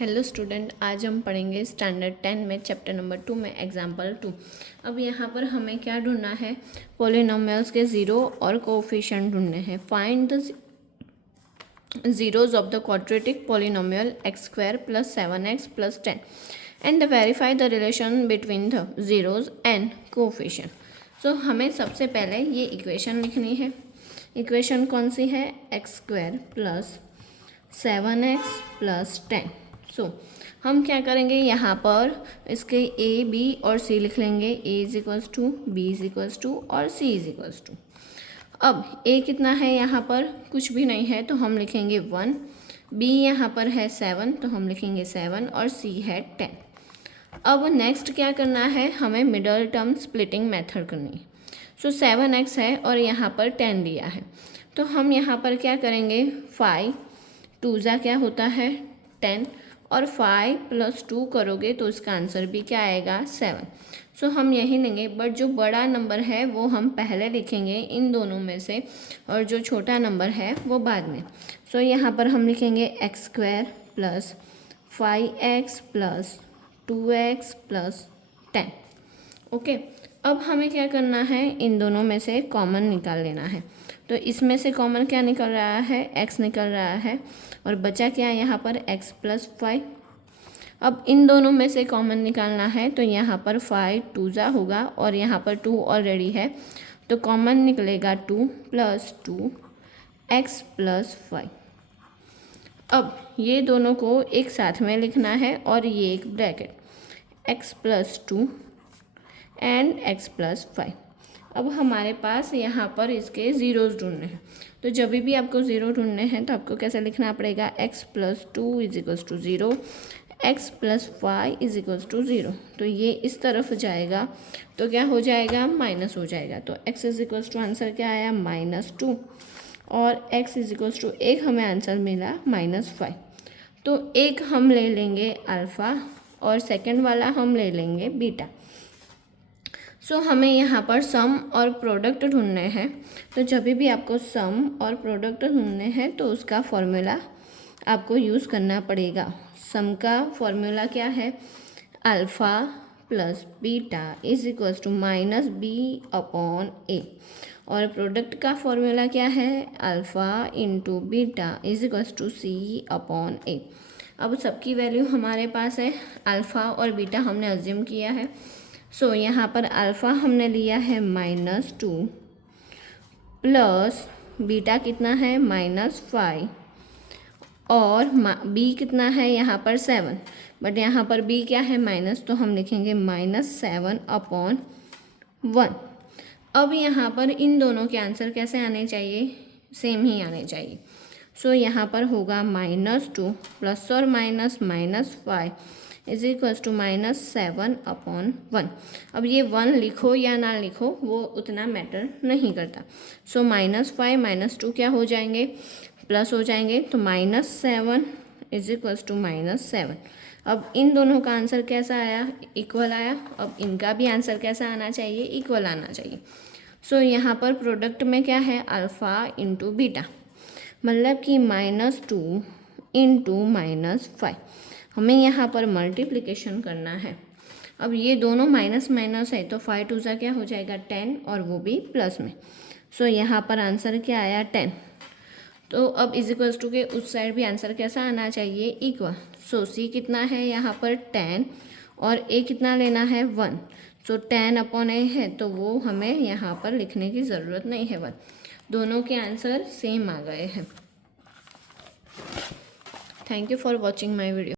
Hello student, आज हम पढ़ेंगे स्टैंडर्ड 10 में चैप्टर नंबर 2 में एग्जाम्पल 2। अब यहाँ पर हमें क्या ढूंढना है, पॉलिनोमियल्स के ज़ीरो और कोएफिशिएंट ढूंढने हैं। Find the zeros of the quadratic polynomial x² + 7x + 10 and verify the relation between the zeros and coefficient. So हमें सबसे पहले ये इक्वेशन लिखनी है। इक्वेशन कौन सी है? x² + 7x + 10। सो हम क्या करेंगे, यहाँ पर इसके ए बी और सी लिख लेंगे। a = b = और c = अब a कितना है, यहाँ पर कुछ भी नहीं है तो हम लिखेंगे 1। b यहाँ पर है 7 तो हम लिखेंगे 7 और c है 10। अब नेक्स्ट क्या करना है, हमें मिडल टर्म स्प्लिटिंग मेथड करनी है। सो 7x है और यहाँ पर 10 दिया है तो हम यहाँ पर क्या करेंगे, 5 2 क्या होता है 10 और 5 + 2 करोगे तो इसका आंसर भी क्या आएगा 7। सो हम यही लेंगे, बट जो बड़ा नंबर है वो हम पहले लिखेंगे इन दोनों में से और जो छोटा नंबर है वो बाद में। सो यहाँ पर हम लिखेंगे x² + 5x + 2x + 10। ओके, अब हमें क्या करना है, इन दोनों में से कॉमन निकाल लेना है। तो इसमें से कॉमन क्या निकल रहा है, x निकल रहा है और बचा क्या यहाँ पर x + 5। अब इन दोनों में से कॉमन निकालना है तो यहाँ पर 5 2 होगा और यहाँ पर 2 ऑलरेडी है तो कॉमन निकलेगा 2 + 2 x + 5। अब ये दोनों को एक साथ में लिखना है और ये एक ब्रैकेट x + 2 एंड x + 5। अब हमारे पास यहाँ पर इसके ज़ीरोज़ ढूंढने हैं। तो जब भी आपको ज़ीरो ढूंढने हैं तो आपको कैसे लिखना पड़ेगा, x + 2 = 0, x + 5 = 0। तो ये इस तरफ जाएगा तो क्या हो जाएगा, माइनस हो जाएगा। तो x = आंसर क्या आया -2 और x = एक हमें आंसर मिला -5। तो एक हम ले लेंगे अल्फ़ा और सेकंड वाला हम ले लेंगे बीटा। सो हमें यहाँ पर सम और प्रोडक्ट ढूंढने हैं। तो जब भी आपको सम और प्रोडक्ट ढूंढने हैं तो उसका फॉर्मूला आपको यूज़ करना पड़ेगा। सम का फॉर्मूला क्या है, अल्फ़ा + बीटा = -b/a और प्रोडक्ट का फॉर्मूला क्या है, अल्फ़ा × बीटा = c/a। अब सबकी वैल्यू हमारे पास है, अल्फ़ा और बीटा हमने अज्यूम किया है। सो यहाँ पर अल्फ़ा हमने लिया है -2 प्लस बीटा कितना है -5 और b कितना है यहाँ पर 7, बट यहाँ पर b क्या है माइनस तो हम लिखेंगे -7/1। अब यहाँ पर इन दोनों के आंसर कैसे आने चाहिए, सेम ही आने चाहिए। सो यहाँ पर होगा -2 + और -5 = -7/1। अब ये 1 लिखो या ना लिखो वो उतना मैटर नहीं करता। सो -5 -2 क्या हो जाएंगे, प्लस हो जाएंगे तो -7 = -7। अब इन दोनों का आंसर कैसा आया, इक्वल आया। अब इनका भी आंसर कैसा आना चाहिए, इक्वल आना चाहिए। सो यहाँ पर प्रोडक्ट में क्या है, अल्फ़ा × बीटा, मतलब कि -2 × -5। हमें यहाँ पर मल्टीप्लिकेशन करना है। अब ये दोनों माइनस माइनस है तो 5 2 क्या हो जाएगा 10 और वो भी प्लस में। सो यहाँ पर आंसर क्या आया 10। तो अब = के उस साइड भी आंसर कैसा आना चाहिए, इक्वल। सो c कितना है यहाँ पर 10 और a कितना लेना है 1। सो 10/a है तो वो हमें यहाँ पर लिखने की ज़रूरत नहीं है 1। दोनों के आंसर सेम आ गए हैं। Thank you for watching my video.